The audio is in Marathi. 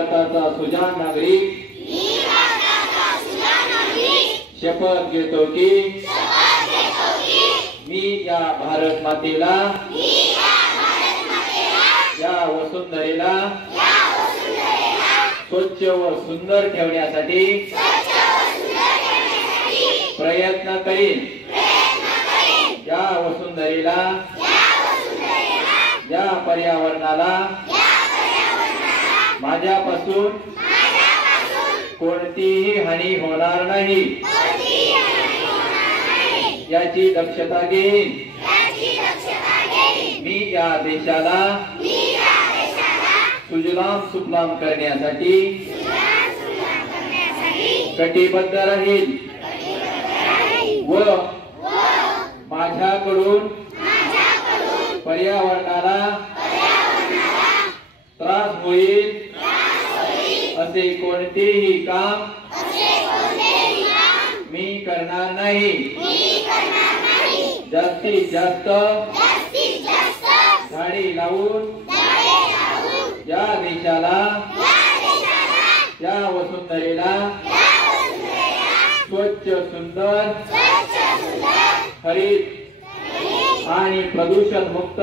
भारताचा सुजाण नागरिक शपथ घेतो की मी या भारत मातेला या वसुंधरेला स्वच्छ व सुंदर ठेवण्यासाठी प्रयत्न करीन। या वसुंधरेला या पर्यावरणाला माझ्यापासून कोणतीही हानी होणार नाही याची दक्षता घेईन। मी या देशाला सुजलाम सुफलाम करण्यासाठी कटिबद्ध राहील व माझ्याकडून पर्यावरणाला त्रास होईल असे कोणतेही काम मी करणार नाही। जास्तीत जास्त झाडे लावून या देशाला या वसुंधरेला स्वच्छ सुंदर हरित आणि प्रदूषण मुक्त